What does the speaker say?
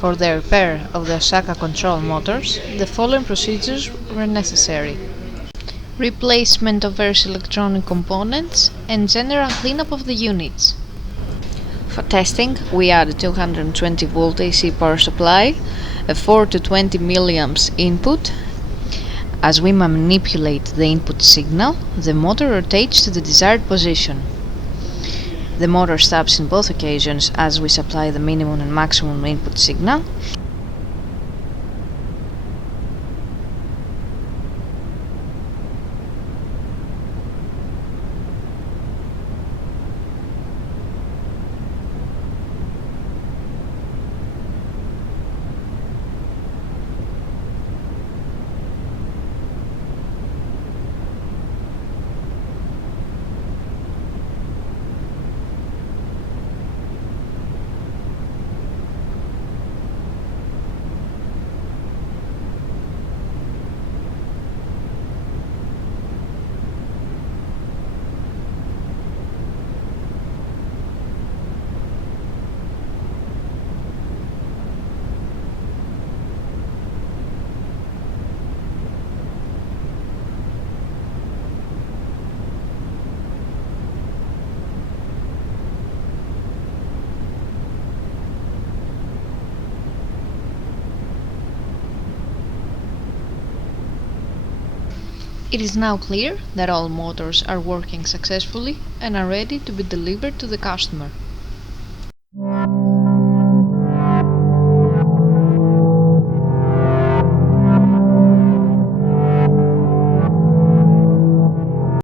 For the repair of the Osaka control motors, the following procedures were necessary: replacement of various electronic components and general cleanup of the units. For testing, we add a 220 volt AC power supply, a 4 to 20 milliamps input. As we manipulate the input signal, the motor rotates to the desired position. The motor stops in both occasions as we supply the minimum and maximum input signal. It is now clear that all motors are working successfully and are ready to be delivered to the customer.